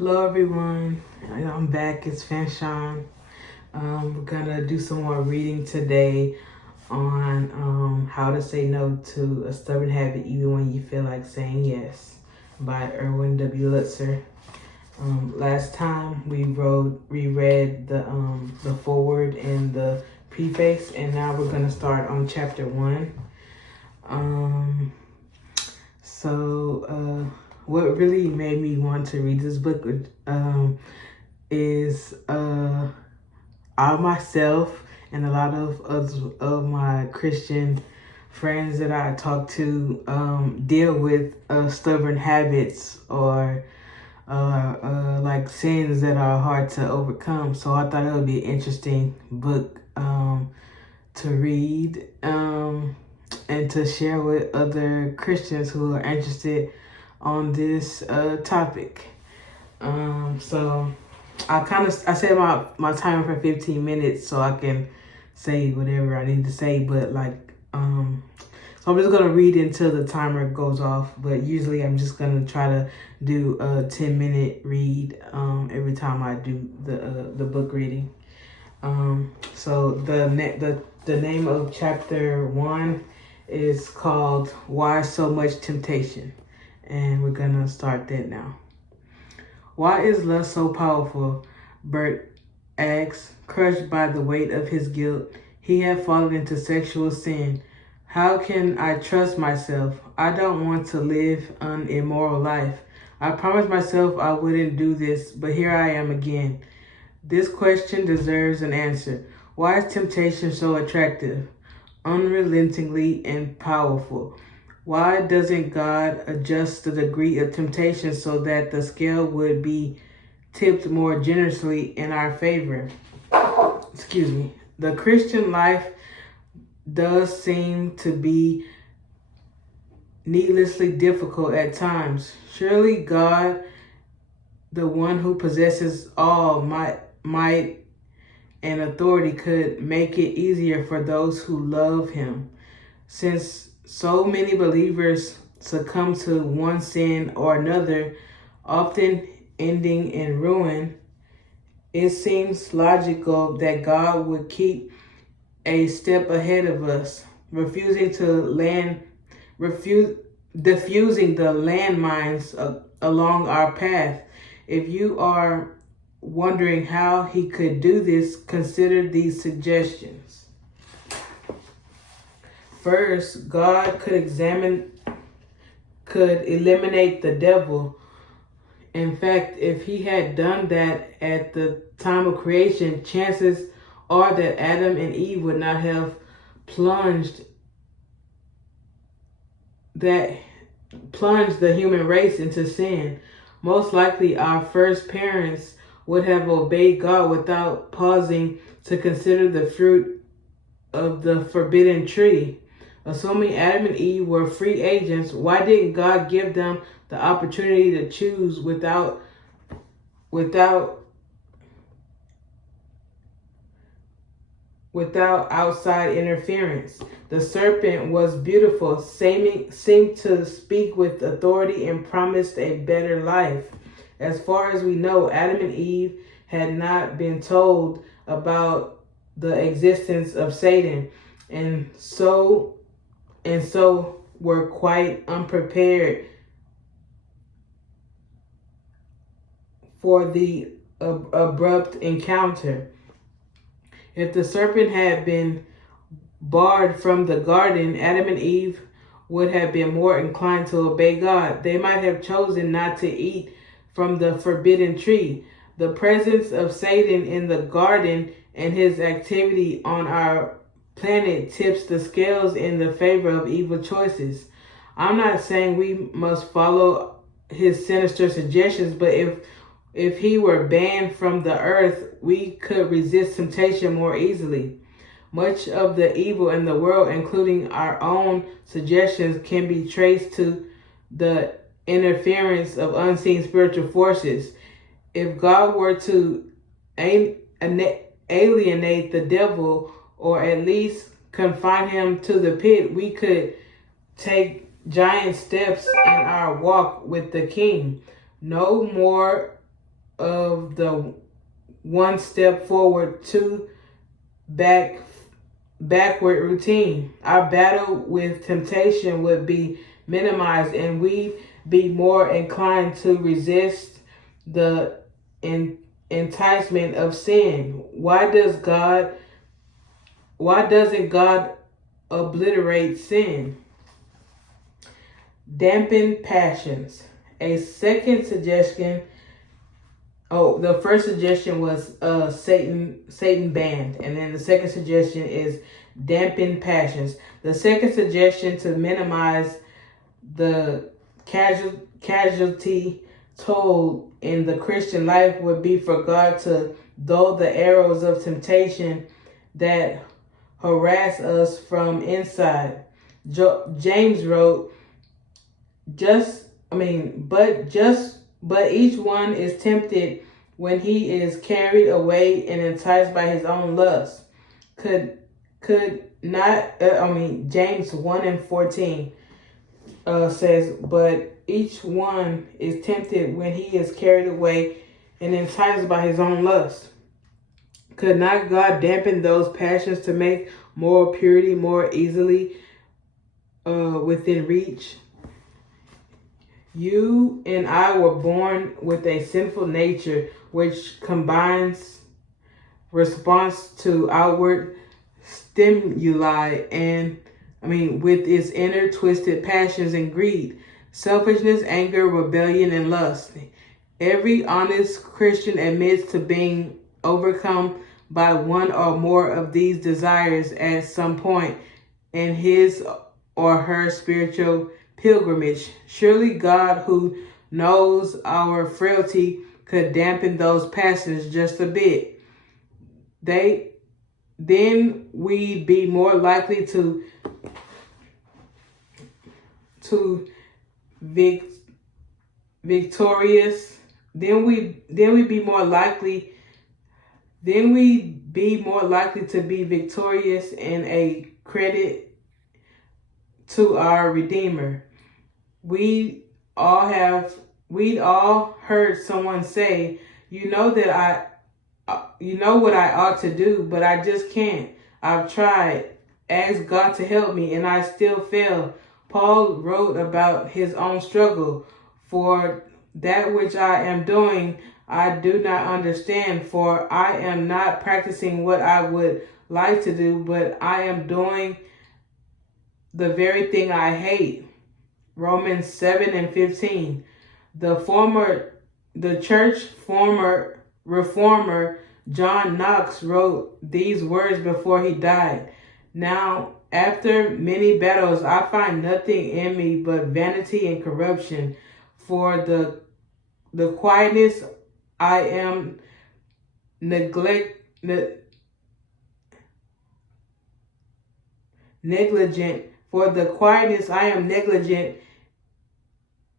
Hello everyone, I'm back. It's Fanshawn. We're gonna do some more reading today on how to say no to a stubborn habit even when you feel like saying yes by Erwin W. Lutzer. Last time we reread the foreword and the preface, and now we're gonna start on chapter 1. What really made me want to read this book is I myself and a lot of my Christian friends that I talk to deal with stubborn habits or like sins that are hard to overcome. So I thought it would be an interesting book to read and to share with other Christians who are interested on this topic. So I set my timer for 15 minutes so I can say whatever I need to say, but so I'm just gonna read until the timer goes off, but usually I'm just gonna try to do a 10-minute read every time I do the book reading. So the name of chapter 1 is called Why So Much Temptation, and we're gonna start that now. Why is lust so powerful? Bert asks, crushed by the weight of his guilt. He had fallen into sexual sin. How can I trust myself? I don't want to live an immoral life. I promised myself I wouldn't do this, but here I am again. This question deserves an answer. Why is temptation so attractive, unrelentingly and powerful? Why doesn't God adjust the degree of temptation so that the scale would be tipped more generously in our favor? The Christian life does seem to be needlessly difficult at times. Surely God, the one who possesses all might and authority, could make it easier for those who love him. Since so many believers succumb to one sin or another, often ending in ruin, it seems logical that God would keep a step ahead of us, diffusing the landmines along our path. If you are wondering how he could do this, consider these suggestions. First, God could eliminate the devil. In fact, if he had done that at the time of creation, chances are that Adam and Eve would not have plunged the human race into sin. Most likely, our first parents would have obeyed God without pausing to consider the fruit of the forbidden tree. Assuming Adam and Eve were free agents, why didn't God give them the opportunity to choose without outside interference? The serpent was beautiful, seemed to speak with authority and promised a better life. As far as we know, Adam and Eve had not been told about the existence of Satan, and so were quite unprepared for the abrupt encounter. If the serpent had been barred from the garden, Adam and Eve would have been more inclined to obey God. They might have chosen not to eat from the forbidden tree. The presence of Satan in the garden and his activity on our planet tips the scales in the favor of evil choices. I'm not saying we must follow his sinister suggestions, but if he were banned from the earth, we could resist temptation more easily. Much of the evil in the world, including our own suggestions, can be traced to the interference of unseen spiritual forces. If God were to alienate the devil, or at least confine him to the pit, we could take giant steps in our walk with the King. No more of the one step forward, two backward routine. Our battle with temptation would be minimized, and we'd be more inclined to resist the enticement of sin. Why doesn't God obliterate sin? Dampen passions. A second suggestion. The first suggestion was Satan banned, and then the second suggestion is dampen passions. The second suggestion to minimize the casualty toll in the Christian life would be for God to dull the arrows of temptation that harass us from inside. James wrote, but each one is tempted when he is carried away and enticed by his own lust. James 1:14 says, but each one is tempted when he is carried away and enticed by his own lust. Could not God dampen those passions to make moral purity more easily within reach? You and I were born with a sinful nature which combines response to outward stimuli with its inner twisted passions and greed, selfishness, anger, rebellion, and lust. Every honest Christian admits to being overcome by one or more of these desires at some point in his or her spiritual pilgrimage. Surely God, who knows our frailty, could dampen those passions just a bit. Then we'd be more likely to victorious. Then we'd be more likely to be victorious and a credit to our Redeemer. We'd all heard someone say, you know what I ought to do, but I just can't. I've tried, asked God to help me, and I still fail. Paul wrote about his own struggle. For that which I am doing, I do not understand, for I am not practicing what I would like to do, but I am doing the very thing I hate. Romans 7:15. The church reformer John Knox wrote these words before he died. Now, after many battles, I find nothing in me but vanity and corruption. For the quietness I am negligent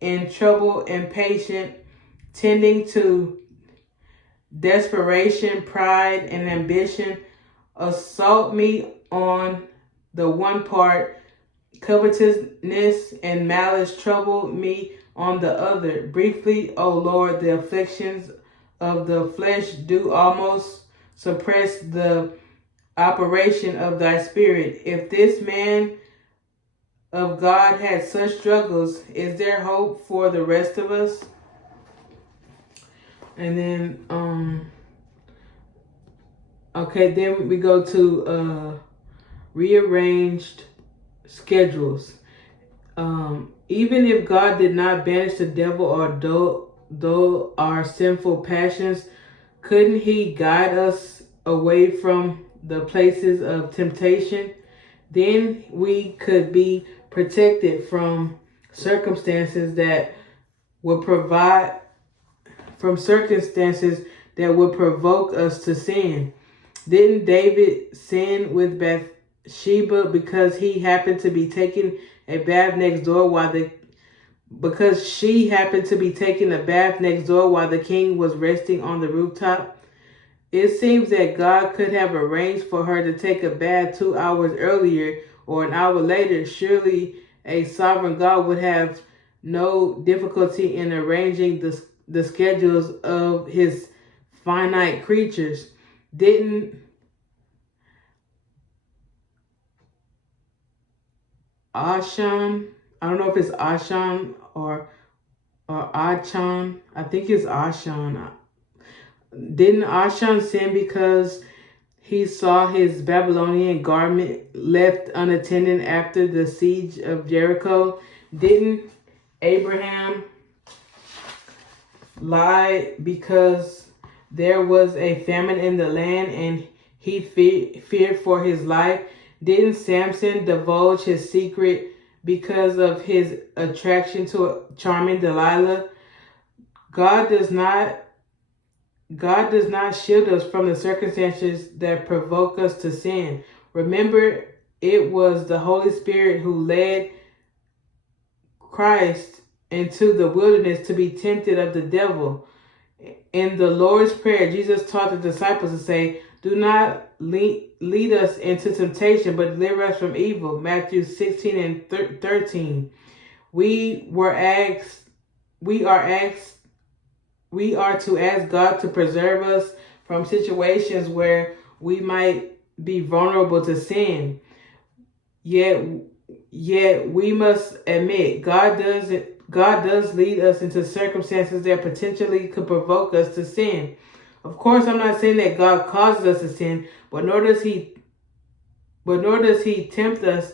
in trouble, impatient, tending to desperation, pride, and ambition assault me on the one part, covetousness and malice trouble me on the other. Briefly, O Lord, the afflictions of the flesh do almost suppress the operation of thy spirit. If this man of God had such struggles, is there hope for the rest of us? And then, then we go to rearranged schedules. Even if God did not banish the devil or dull our sinful passions, couldn't he guide us away from the places of temptation? Then we could be protected from circumstances that would provoke us to sin. Didn't David sin with Bathsheba because he happened to be taking a bath next door while the king was resting on the rooftop? It seems that God could have arranged for her to take a bath 2 hours earlier or an hour later. Surely a sovereign God would have no difficulty in arranging the schedules of his finite creatures. Didn't Ashan, I don't know if it's Ashan or Achan, I think it's Ashan. Didn't Ashan sin because he saw his Babylonian garment left unattended after the siege of Jericho? Didn't Abraham lie because there was a famine in the land and he feared for his life? Didn't Samson divulge his secret because of his attraction to a charming Delilah? God does not shield us from the circumstances that provoke us to sin. Remember, it was the Holy Spirit who led Christ into the wilderness to be tempted of the devil. In the Lord's Prayer, Jesus taught the disciples to say, "Do not lead us into temptation, but deliver us from evil." Matthew 16 and 13. We are to ask God to preserve us from situations where we might be vulnerable to sin. Yet we must admit God does lead us into circumstances that potentially could provoke us to sin. Of course, I'm not saying that God causes us to sin, but nor does he tempt us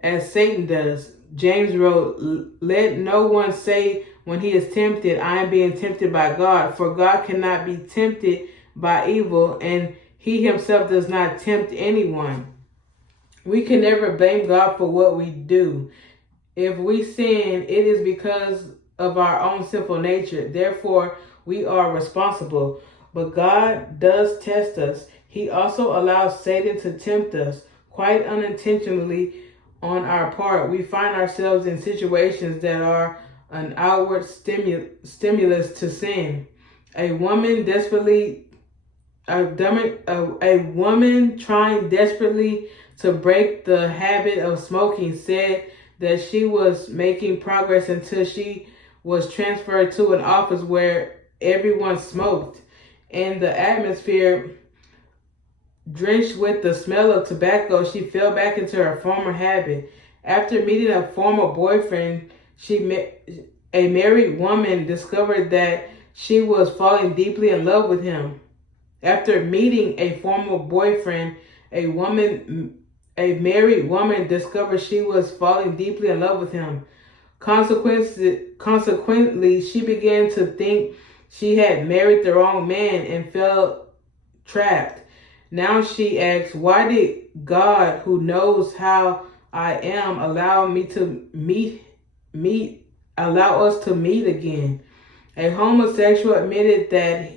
as Satan does. James wrote, "Let no one say when he is tempted, I am being tempted by God, for God cannot be tempted by evil, and he himself does not tempt anyone." We can never blame God for what we do. If we sin, it is because of our own sinful nature. Therefore, we are responsible. But God does test us. He also allows Satan to tempt us, quite unintentionally on our part. We find ourselves in situations that are an outward stimulus to sin. A woman trying desperately to break the habit of smoking said that she was making progress until she was transferred to an office where everyone smoked. In the atmosphere drenched with the smell of tobacco, she fell back into her former habit. After meeting a former boyfriend, a married woman discovered that she was falling deeply in love with him. After meeting a former boyfriend, a married woman discovered she was falling deeply in love with him. Consequently, she began to think she had married the wrong man and felt trapped. Now she asks, why did God, who knows how I am, allow us to meet again? A homosexual admitted that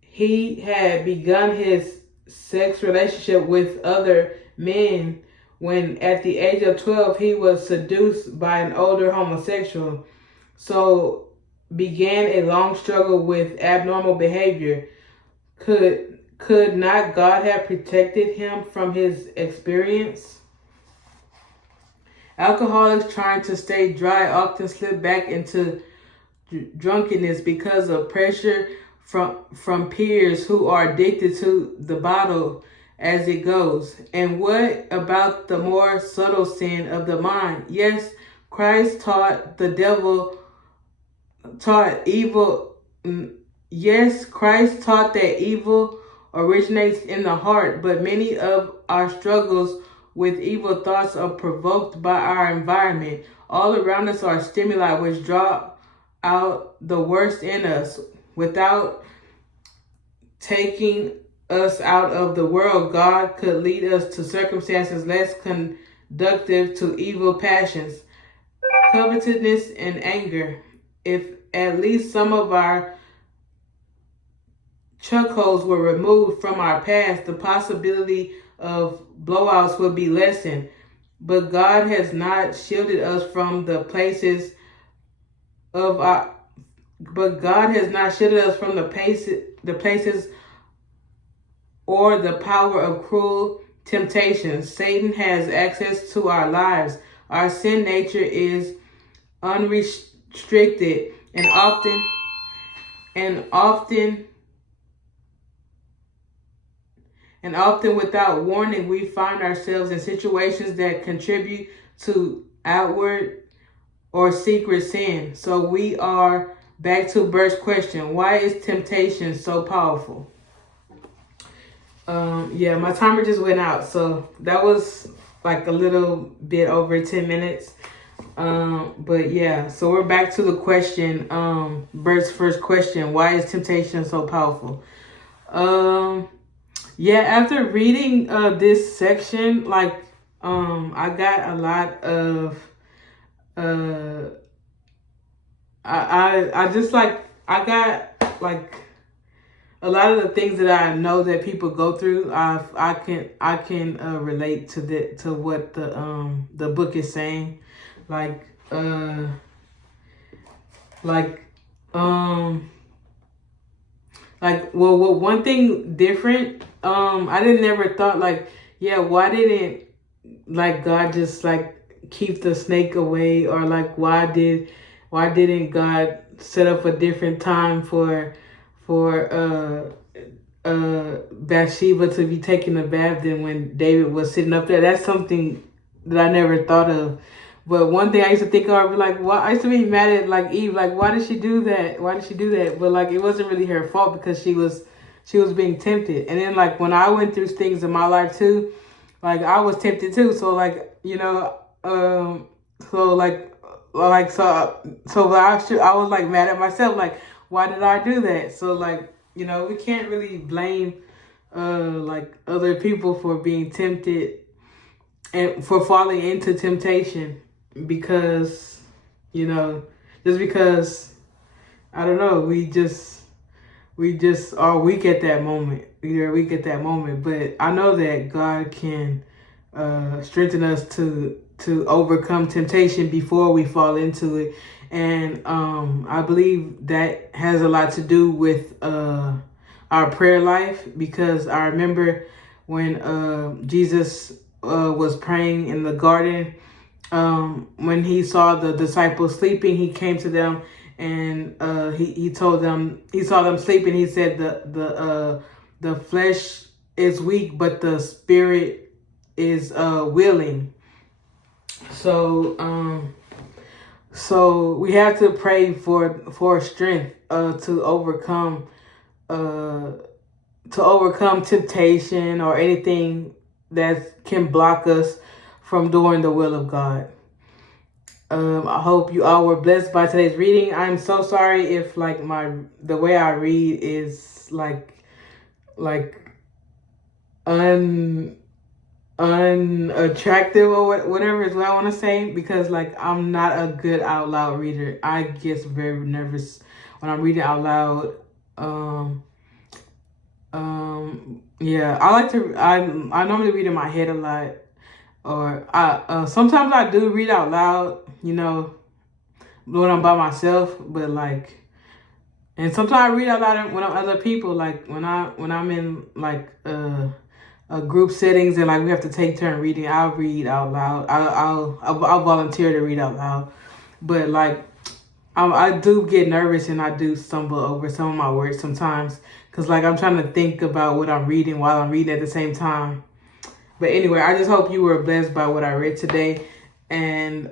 he had begun his sex relationship with other men when at the age of 12 he was seduced by an older homosexual. So began a long struggle with abnormal behavior. Could not God have protected him from his experience? Alcoholics trying to stay dry often slip back into drunkenness because of pressure from peers who are addicted to the bottle as it goes. And what about the more subtle sin of the mind? Yes, Christ taught that evil originates in the heart, but many of our struggles with evil thoughts are provoked by our environment. All around us are stimuli which draw out the worst in us. Without taking us out of the world, God could lead us to circumstances less conducive to evil passions, covetousness, and anger. If at least some of our chokeholds were removed from our past, the possibility of blowouts would be lessened. But God has not shielded us from the places or the power of cruel temptations. Satan has access to our lives. Our sin nature is unrestricted and often And often without warning, we find ourselves in situations that contribute to outward or secret sin. So we are back to Bert's question. Why is temptation so powerful? Yeah, my timer just went out. So that was like a little bit over 10 minutes. But yeah, so we're back to the question. Bert's first question. Why is temptation so powerful? Yeah, after reading this section, like I got a lot of I just like I got like a lot of the things that I know that people go through. I can relate to what the book is saying, like like well, one thing different. I didn't never thought like, yeah, why didn't like God just like keep the snake away, or like why didn't God set up a different time for Bathsheba to be taking a bath than when David was sitting up there? That's something that I never thought of. But one thing I used to think of, I'd be like, why? I used to be mad at like Eve, like why did she do that? Why did she do that? But like it wasn't really her fault because she was being tempted. And then like when I went through things in my life too, like I was tempted too. So like so I was like mad at myself, like why did I do that? So like we can't really blame like other people for being tempted and for falling into temptation, because just because I don't know, we just are weak at that moment. We are weak at that moment, but I know that God can strengthen us to overcome temptation before we fall into it. And I believe that has a lot to do with our prayer life, because I remember when Jesus was praying in the garden, when he saw the disciples sleeping, he came to them and he told them, he saw them sleeping. He said the flesh is weak, but the spirit is willing. So we have to pray for strength to overcome temptation or anything that can block us from doing the will of God. I hope you all were blessed by today's reading. I'm so sorry if like the way I read is like unattractive or whatever is what I want to say, because like I'm not a good out loud reader. I get very nervous when I'm reading out loud. Yeah, I normally read in my head a lot, or sometimes I do read out loud, when I'm by myself, but like, and sometimes I read out loud when I'm other people, like when I'm in like group settings and like we have to take turn reading, I'll read out loud. I'll volunteer to read out loud, but like I do get nervous and I do stumble over some of my words sometimes, because like I'm trying to think about what I'm reading while I'm reading at the same time. But anyway, I just hope you were blessed by what I read today, and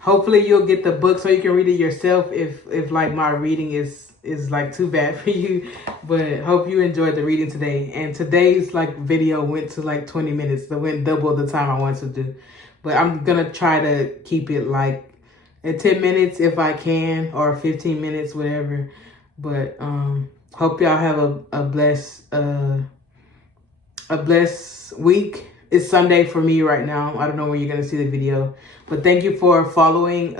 hopefully you'll get the book so you can read it yourself if like my reading is like too bad for you. But hope you enjoyed the reading today. And today's like video went to like 20 minutes. That went double the time I wanted to do. But I'm gonna try to keep it like at 10 minutes if I can, or 15 minutes, whatever. But hope y'all have a blessed week. It's Sunday for me right now. I don't know when you're gonna see the video, but thank you for following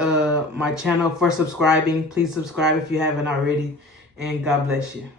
my channel, for subscribing. Please subscribe if you haven't already, and God bless you.